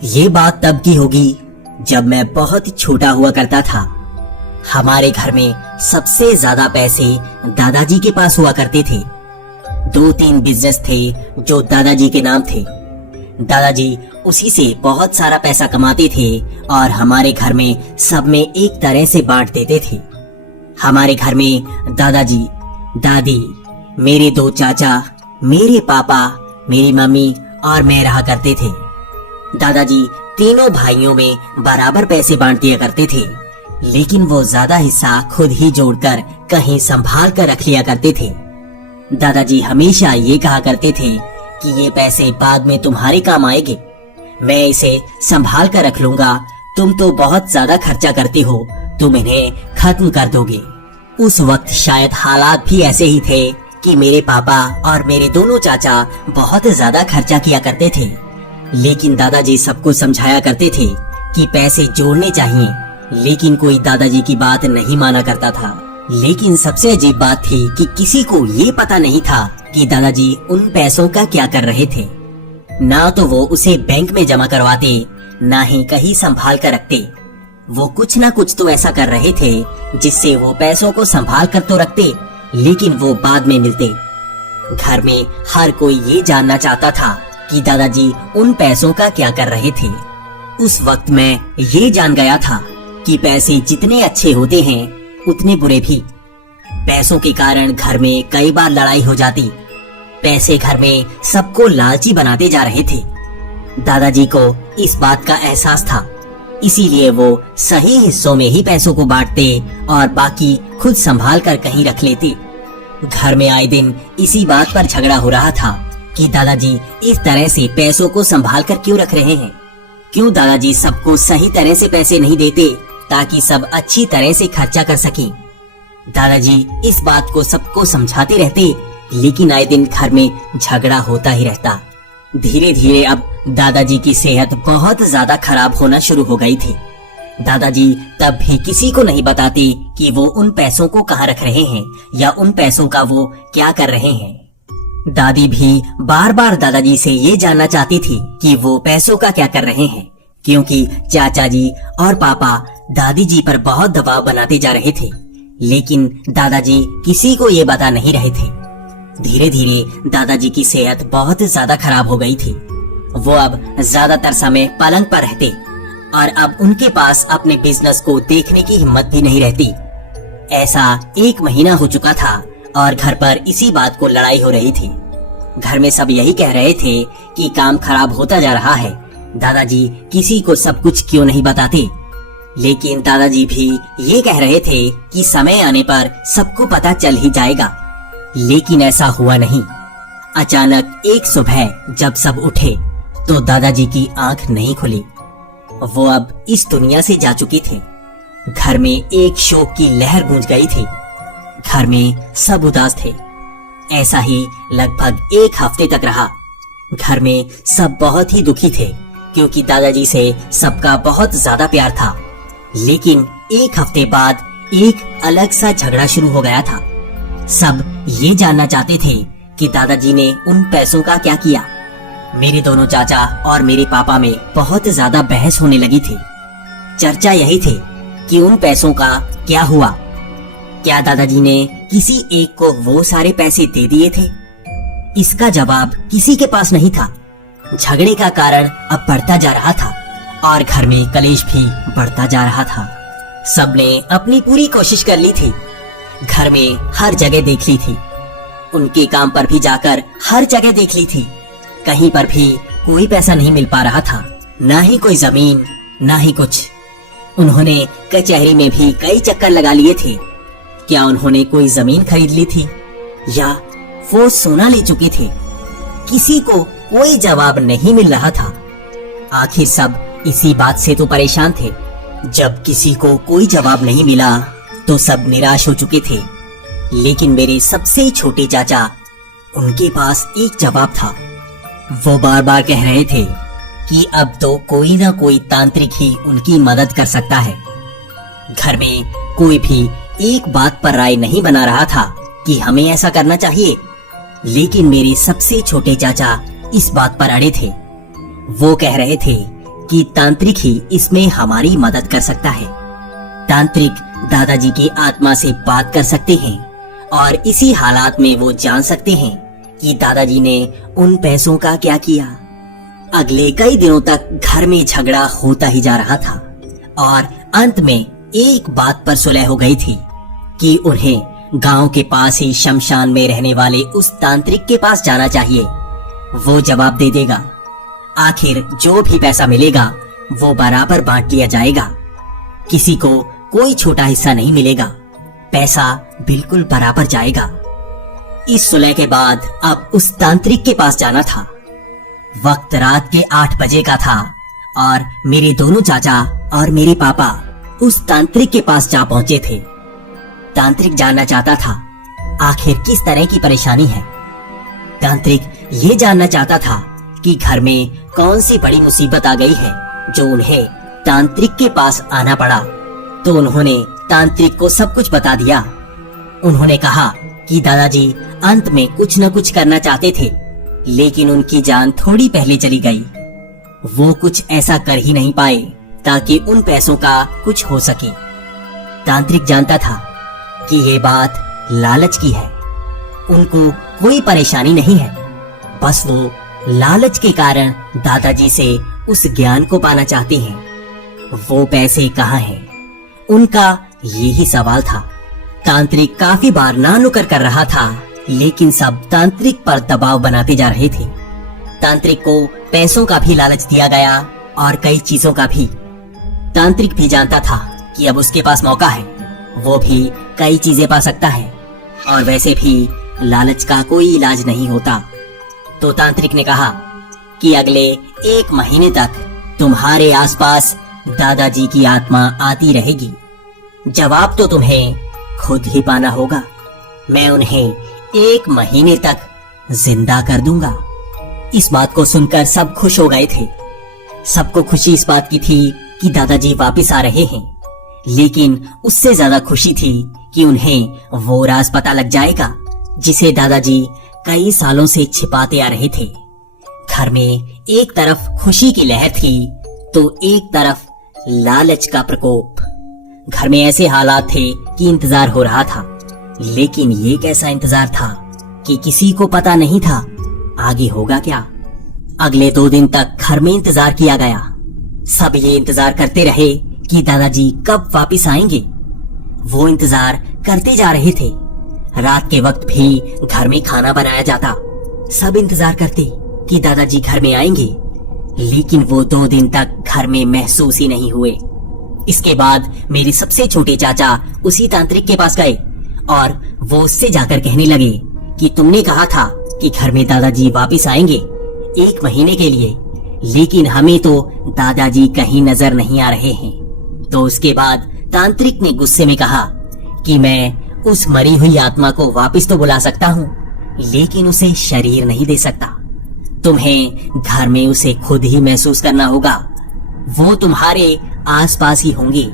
ये बात तब की होगी जब मैं बहुत ही छोटा हुआ करता था। हमारे घर में सबसे ज्यादा पैसे दादाजी के पास हुआ करते थे। 2-3 बिजनेस थे जो दादाजी के नाम थे। दादाजी उसी से बहुत सारा पैसा कमाते थे और हमारे घर में सब में एक तरह से बांट देते थे। हमारे घर में दादाजी, दादी, मेरे 2 चाचा, मेरे पापा, मेरी मम्मी और मैं रहा करते थे। दादाजी तीनों भाइयों में बराबर पैसे बांट दिया करते थे, लेकिन वो ज्यादा हिस्सा खुद ही जोड़कर कहीं संभाल कर रख लिया करते थे। दादाजी हमेशा ये कहा करते थे कि ये पैसे बाद में तुम्हारे काम आएंगे, मैं इसे संभाल कर रख लूंगा, तुम तो बहुत ज्यादा खर्चा करते हो, तुम इन्हें खत्म कर दोगे। उस वक्त शायद हालात भी ऐसे ही थे कि मेरे पापा और मेरे दोनों चाचा बहुत ज्यादा खर्चा किया करते थे, लेकिन दादाजी सबको समझाया करते थे कि पैसे जोड़ने चाहिए, लेकिन कोई दादाजी की बात नहीं माना करता था। लेकिन सबसे अजीब बात थी कि किसी को ये पता नहीं था कि दादाजी उन पैसों का क्या कर रहे थे। ना तो वो उसे बैंक में जमा करवाते, ना ही कहीं संभाल कर रखते। वो कुछ ना कुछ तो ऐसा कर रहे थे जिससे वो पैसों को संभाल कर तो रखते, लेकिन वो बाद में मिलते। घर में हर कोई ये जानना चाहता था कि दादाजी उन पैसों का क्या कर रहे थे। उस वक्त मैं ये जान गया था कि पैसे जितने अच्छे होते हैं उतने बुरे भी। पैसों के कारण घर में कई बार लड़ाई हो जाती। पैसे घर में सबको लालची बनाते जा रहे थे। दादाजी को इस बात का एहसास था, इसीलिए वो सही हिस्सों में ही पैसों को बांटते और बाकी खुद संभाल कर कहीं रख लेते। घर में आए दिन इसी बात पर झगड़ा हो रहा था कि दादाजी इस तरह से पैसों को संभाल कर क्यों रख रहे हैं। क्यों दादाजी सबको सही तरह से पैसे नहीं देते ताकि सब अच्छी तरह से खर्चा कर सकें। दादाजी इस बात को सबको समझाते रहते, लेकिन आए दिन घर में झगड़ा होता ही रहता। धीरे धीरे अब दादाजी की सेहत बहुत ज्यादा खराब होना शुरू हो गई थी। दादाजी तब भी किसी को नहीं बताते कि वो उन पैसों को कहाँ रख रहे हैं या उन पैसों का वो क्या कर रहे हैं। दादी भी बार बार दादाजी से ये जानना चाहती थी कि वो पैसों का क्या कर रहे हैं, क्योंकि चाचा जी और पापा दादी जी पर बहुत दबाव बनाते जा रहे थे, लेकिन दादाजी किसी को ये बता नहीं रहे थे। धीरे धीरे दादाजी की सेहत बहुत ज्यादा खराब हो गई थी। वो अब ज्यादातर समय पलंग पर रहते और अब उनके पास अपने बिजनेस को देखने की हिम्मत भी नहीं रहती। ऐसा 1 महीना हो चुका था और घर पर इसी बात को लड़ाई हो रही थी। घर में सब यही कह रहे थे कि काम खराब होता जा रहा है, दादाजी किसी को सब कुछ क्यों नहीं बताते। लेकिन दादाजी भी ये कह रहे थे कि समय आने पर सबको पता चल ही जाएगा, लेकिन ऐसा हुआ नहीं। अचानक एक सुबह जब सब उठे तो दादाजी की आंख नहीं खुली। वो अब इस दुनिया से जा चुके थे। घर में एक शोक की लहर गूंज गई थी। घर में सब उदास थे। ऐसा ही लगभग 1 हफ्ते तक रहा। घर में सब बहुत ही दुखी थे, क्योंकि दादाजी से सबका बहुत ज्यादा प्यार था। लेकिन 1 हफ्ते बाद एक अलग सा झगड़ा शुरू हो गया था। सब ये जानना चाहते थे कि दादाजी ने उन पैसों का क्या किया। मेरे दोनों चाचा और मेरे पापा में बहुत ज्यादा बहस होने लगी थी। चर्चा यही थी कि उन पैसों का क्या हुआ। क्या दादाजी ने किसी एक को वो सारे पैसे दे दिए थे? इसका जवाब किसी के पास नहीं था। झगड़े का कारण अब बढ़ता जा रहा था और घर में कलेश भी बढ़ता जा रहा था। सबने अपनी पूरी कोशिश कर ली थी। घर में हर जगह देख ली थी, उनके काम पर भी जाकर हर जगह देख ली थी। कहीं पर भी कोई पैसा नहीं मिल पा रहा था, ना ही कोई जमीन, ना ही कुछ। उन्होंने कचहरी में भी कई चक्कर लगा लिए थे। क्या उन्होंने कोई जमीन खरीद ली थी या वो सोना ले चुके थे? किसी को कोई जवाब नहीं मिल रहा था। आखिर सब इसी बात से तो परेशान थे। जब किसी को कोई जवाब नहीं मिला तो सब निराश हो चुके थे। लेकिन मेरे सबसे छोटे चाचा, उनके पास एक जवाब था। वो बार बार कह रहे थे कि अब तो कोई ना कोई तांत्रिक ही उनकी मदद कर सकता है। घर में कोई भी एक बात पर राय नहीं बना रहा था कि हमें ऐसा करना चाहिए, लेकिन मेरे सबसे छोटे चाचा इस बात पर अड़े थे। वो कह रहे थे कि तांत्रिक ही इसमें हमारी मदद कर सकता है। तांत्रिक दादाजी की आत्मा से बात कर सकते हैं और इसी हालात में वो जान सकते हैं कि दादाजी ने उन पैसों का क्या किया। अगले कई दिनों तक घर में झगड़ा होता ही जा रहा था और अंत में एक बात पर सुलह हो गई थी कि उन्हें गांव के पास ही शमशान में रहने वाले उस तांत्रिक के पास जाना चाहिए। वो जवाब दे देगा। आखिर जो भी पैसा मिलेगा वो बराबर बांट लिया जाएगा। किसी को कोई छोटा हिस्सा नहीं मिलेगा। पैसा बिल्कुल बराबर जाएगा। इस सुलह के बाद अब उस तांत्रिक के पास जाना था। वक्त रात के 8 बजे का था और मेरे दोनों चाचा और मेरे पापा उस तांत्रिक के पास जा पहुंचे थे। तांत्रिक जानना चाहता था आखिर किस तरह की परेशानी है। तांत्रिक ये जानना चाहता था कि घर में कौन सी बड़ी मुसीबत आ गई है जो उन्हें तांत्रिक के पास आना पड़ा। तो उन्होंने तांत्रिक को सब कुछ बता दिया। उन्होंने कहा कि दादाजी अंत में कुछ न कुछ करना चाहते थे, लेकिन उनकी जान थोड़ी पहले चली गई। वो कुछ ऐसा कर ही नहीं पाए ताकि उन पैसों का कुछ हो सके। तांत्रिक जानता था कि ये बात लालच की है। उनको कोई परेशानी नहीं है, बस वो लालच के कारण दादाजी से उस ज्ञान को पाना चाहते हैं। वो पैसे कहाँ हैं? उनका यही सवाल था। तांत्रिक काफी बार ना नुकर कर रहा था, लेकिन सब तांत्रिक पर दबाव बनाते जा रहे थे। तांत्रिक को पैसों का भी लालच दिया गया और कई चीजों का भी। तांत्रिक भी जानता था कि अब उसके पास मौका है, वो भी कई चीजें पा सकता है और वैसे भी लालच का कोई इलाज नहीं होता। तो तांत्रिक ने कहा कि अगले 1 महीने तक तुम्हारे आसपास दादाजी की आत्मा आती रहेगी। जवाब तो तुम्हें खुद ही पाना होगा। मैं उन्हें 1 महीने तक जिंदा कर दूंगा। इस बात को सुनकर सब खुश हो गए थे। सबको खुशी इस बात की थी कि दादाजी वापस आ रहे हैं, लेकिन उससे ज्यादा खुशी थी कि उन्हें वो राज पता लग जाएगा जिसे दादाजी कई सालों से छिपाते आ रहे थे। घर में एक तरफ खुशी की लहर थी तो एक तरफ लालच का प्रकोप। घर में ऐसे हालात थे कि इंतजार हो रहा था, लेकिन ये कैसा इंतजार था कि किसी को पता नहीं था आगे होगा क्या। अगले 2 दिन तक घर में इंतजार किया गया। सब ये इंतजार करते रहे कि दादाजी कब वापस आएंगे। वो इंतजार करते जा रहे थे। रात के वक्त भी घर में खाना बनाया जाता। सब इंतजार करते कि दादाजी घर में आएंगे, लेकिन वो 2 दिन तक घर में महसूस ही नहीं हुए। इसके बाद मेरे सबसे छोटे चाचा उसी तांत्रिक के पास गए और वो उससे जाकर कहने लगे कि तुमने कहा था कि घर में दादाजी वापस आएंगे 1 महीने के लिए, लेकिन हमें तो दादाजी कहीं नजर नहीं आ रहे हैं। तो उसके बाद तांत्रिक ने गुस्से में कहा कि मैं उस मरी हुई आत्मा को वापस तो बुला सकता हूँ, लेकिन उसे शरीर नहीं दे सकता। तुम्हें घर में उसे खुद ही महसूस करना होगा। वो तुम्हारे आसपास ही होंगे,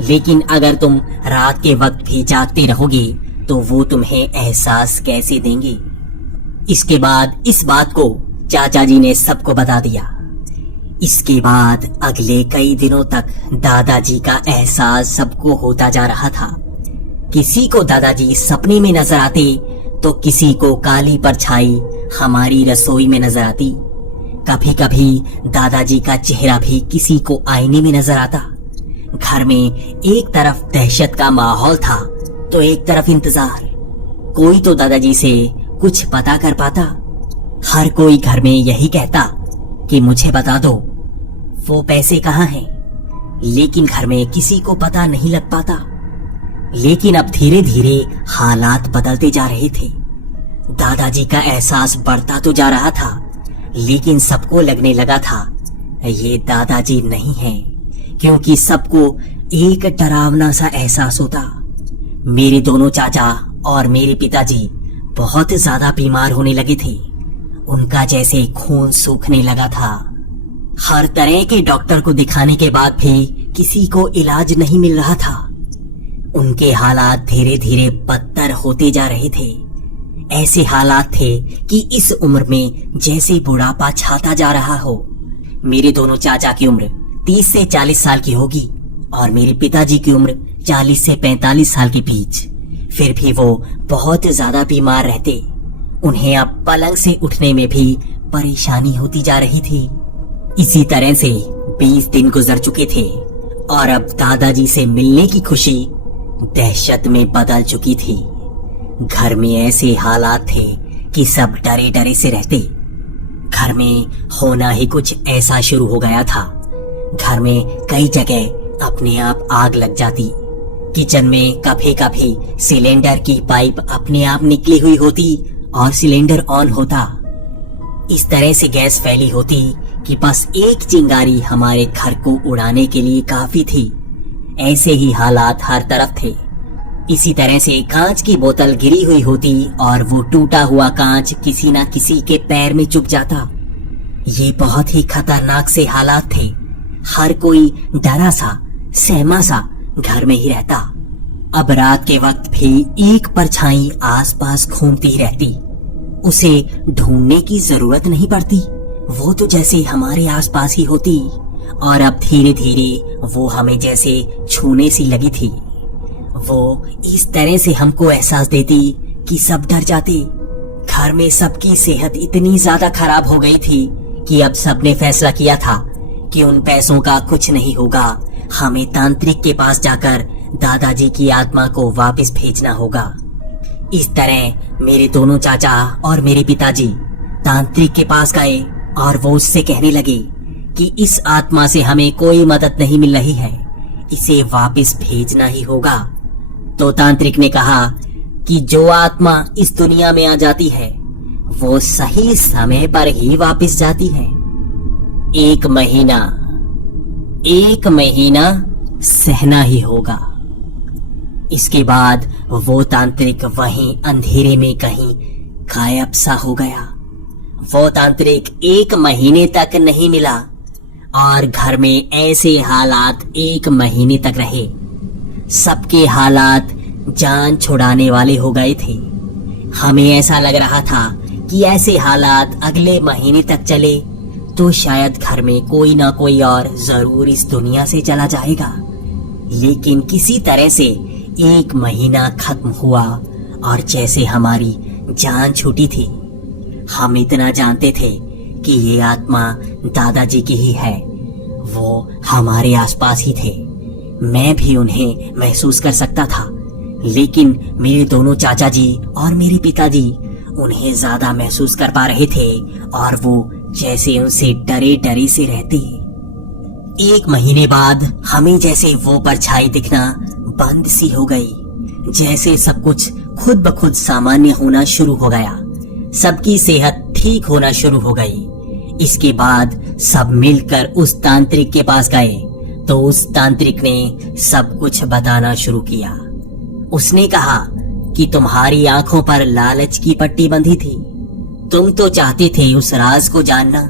लेकिन अगर तुम रात के वक्त भी जागते रहोगे तो वो तुम्हें एहसास कैसे देंगे। इसके बाद इस बात को चाचा जी ने सबको बता दिया। इसके बाद अगले कई दिनों तक दादाजी का एहसास सबको होता जा रहा था। किसी को दादाजी सपने में नजर आते तो किसी को काली परछाई हमारी रसोई में नजर आती। कभी कभी दादाजी का चेहरा भी किसी को आईने में नजर आता। घर में एक तरफ दहशत का माहौल था तो एक तरफ इंतजार। कोई तो दादाजी से कुछ पता कर पाता। हर कोई घर में यही कहता कि मुझे बता दो वो पैसे कहाँ हैं, लेकिन घर में किसी को पता नहीं लग पाता। लेकिन अब धीरे धीरे हालात बदलते जा रहे थे। दादाजी का एहसास बढ़ता तो जा रहा था, लेकिन सबको लगने लगा था ये दादाजी नहीं है, क्योंकि सबको एक डरावना सा एहसास होता। मेरे दोनों चाचा और मेरे पिताजी बहुत ज्यादा बीमार होने लगे थे। उनका जैसे खून सूखने लगा था। हर तरह के डॉक्टर को दिखाने के बाद भी किसी को इलाज नहीं मिल रहा था। उनके हालात धीरे धीरे बदतर होते जा रहे थे। ऐसे हालात थे कि इस उम्र में जैसे बुढ़ापा छाता जा रहा हो। मेरे दोनों चाचा की उम्र 30 से 40 साल की होगी और मेरे पिताजी की उम्र 40 से 45 साल के बीच। फिर भी वो बहुत ज्यादा बीमार रहते। उन्हें अब पलंग से उठने में भी परेशानी होती जा रही थी। इसी तरह से 20 दिन गुजर चुके थे और अब दादाजी से मिलने की खुशी दहशत में बदल चुकी थी। घर में ऐसे हालात थे कि सब डरे डरे से रहते। घर में होना ही कुछ ऐसा शुरू हो गया था। घर में कई जगह अपने आप आग लग जाती। किचन में कभी कभी सिलेंडर की पाइप अपने आप निकली हुई होती और सिलेंडर ऑन होता। इस तरह से गैस फैली होती कि बस एक चिंगारी हमारे घर को उड़ाने के लिए काफी थी। ऐसे ही हालात हर तरफ थे। इसी तरह से कांच की बोतल गिरी हुई होती और वो टूटा हुआ कांच किसी ना किसी के पैर में चुभ जाता। ये बहुत ही खतरनाक से हालात थे। हर कोई डरा सा सहमा सा घर में ही रहता। अब रात के वक्त भी एक परछाई आसपास घूमती रहती। उसे ढूंढने की जरूरत नहीं पड़ती। वो तो जैसे हमारे आसपास ही होती और अब धीरे धीरे वो हमें जैसे छूने सी लगी थी। वो इस तरह से हमको एहसास देती कि सब डर जाते। घर में सबकी सेहत इतनी ज्यादा खराब हो गई थी कि अब सबने फैसला किया था कि उन पैसों का कुछ नहीं होगा। हमें तांत्रिक के पास जाकर दादाजी की आत्मा को वापस भेजना होगा। इस तरह मेरे दोनों चाचा और मेरे पिताजी तांत्रिक के पास गए और वो उससे कहने लगे कि इस आत्मा से हमें कोई मदद नहीं मिल रही है, इसे वापस भेजना ही होगा। तो तांत्रिक ने कहा कि जो आत्मा इस दुनिया में आ जाती है वो सही समय पर ही वापस जाती है। एक महीना सहना ही होगा। इसके बाद वो तांत्रिक वहीं अंधेरे में कहीं गायब सा हो गया। वो तांत्रिक 1 महीने तक नहीं मिला और घर में ऐसे हालात 1 महीने तक रहे। सबके हालात जान छुड़ाने वाले हो गए थे। हमें ऐसा लग रहा था कि ऐसे हालात अगले महीने तक चले तो शायद घर में कोई ना कोई और जरूर इस दुनिया से चला जाएगा। लेकिन किसी तरह से 1 महीना खत्म हुआ और जैसे हमारी जान छूटी थी। हम इतना जानते थे कि ये आत्मा दादाजी की ही है। वो हमारे आसपास ही थे। मैं भी उन्हें महसूस कर सकता था, लेकिन मेरे दोनों चाचा जी और मेरे पिताजी उन्हें ज्यादा महसूस कर पा रहे थे और वो जैसे उनसे डरे डरे से रहते। 1 महीने बाद हमें जैसे वो परछाई दिखना बंद सी हो गई। जैसे सब कुछ खुद ब खुद सामान्य होना शुरू हो गया। सबकी सेहत ठीक होना शुरू हो गई। इसके बाद सब मिलकर उस तांत्रिक के पास गए तो उस तांत्रिक ने सब कुछ बताना शुरू किया। उसने कहा कि तुम्हारी आंखों पर लालच की पट्टी बंधी थी। तुम तो चाहते थे उस राज को जानना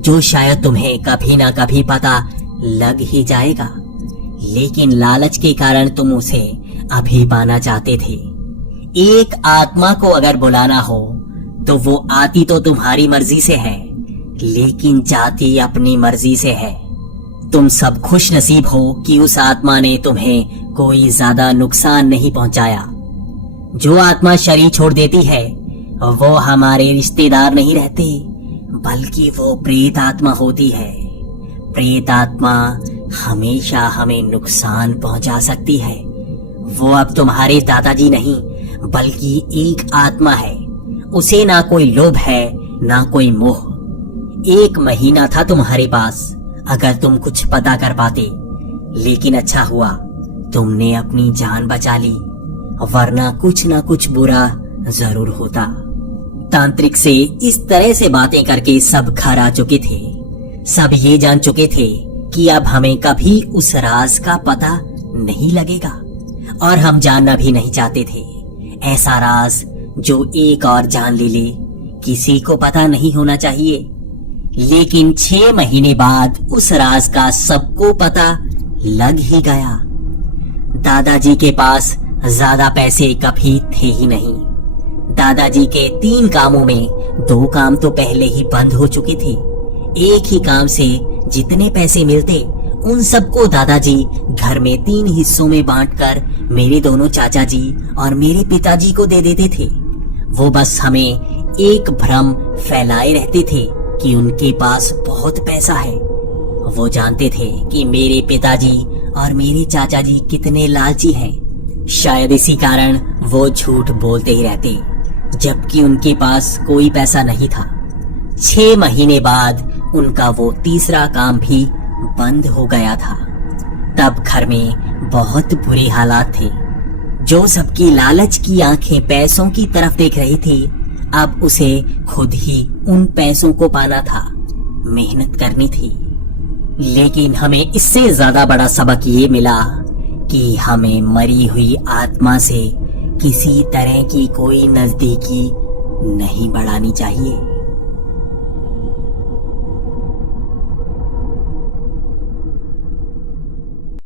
जो शायद तुम्हें कभी ना कभी पता लग ही जाएगा, लेकिन लालच के कारण तुम उसे अभी पाना चाहते थे। एक आत्मा को अगर बुलाना हो तो वो आती तो तुम्हारी मर्जी से है, लेकिन जाती अपनी मर्जी से है। तुम सब खुश नसीब हो कि उस आत्मा ने तुम्हें कोई ज्यादा नुकसान नहीं पहुंचाया। जो आत्मा शरीर छोड़ देती है वो हमारे रिश्तेदार नहीं रहते, बल्कि वो प्रेत आत्मा होती है। प्रेत आत्मा हमेशा हमें नुकसान पहुंचा सकती है। वो अब तुम्हारे दादाजी नहीं, बल्कि एक आत्मा है। उसे ना कोई लोभ है ना कोई मोह। 1 महीना था तुम्हारे पास अगर तुम कुछ पता कर पाते, लेकिन अच्छा हुआ तुमने अपनी जान बचा ली, वरना कुछ ना कुछ बुरा जरूर होता। तांत्रिक से इस तरह से बातें करके सब घर आ चुके थे। सब ये जान चुके थे कि अब हमें कभी उस राज का पता नहीं लगेगा और हम जानना भी नहीं चाहते थे। ऐसा राज जो एक और जान ले किसी को पता नहीं होना चाहिए। लेकिन 6 महीने बाद उस राज का सबको पता लग ही गया। दादाजी के पास ज्यादा पैसे कभी थे ही नहीं। दादाजी के 3 कामों में 2 काम तो पहले ही बंद हो चुके थे। एक ही काम से जितने पैसे मिलते उन सबको दादाजी घर में 3 हिस्सों में बांटकर मेरे दोनों चाचा जी और मेरे पिताजी को दे देते थे। वो बस हमें एक भ्रम फैलाए रहते थे कि उनके पास बहुत पैसा है। वो जानते थे कि मेरे पिताजी और मेरे चाचा जी कितने लालची हैं। शायद इसी कारण वो झूठ बोलते ही रहते, जबकि उनके पास कोई पैसा नहीं था। 6 महीने बाद उनका वो तीसरा काम भी बंद हो गया था। तब घर में बहुत बुरे हालात थे। जो सबकी लालच की आंखें पैसों की तरफ देख रही थी, अब उसे खुद ही उन पैसों को पाना था, मेहनत करनी थी। लेकिन हमें इससे ज्यादा बड़ा सबक ये मिला कि हमें मरी हुई आत्मा से किसी तरह की कोई नजदीकी नहीं बढ़ानी चाहिए।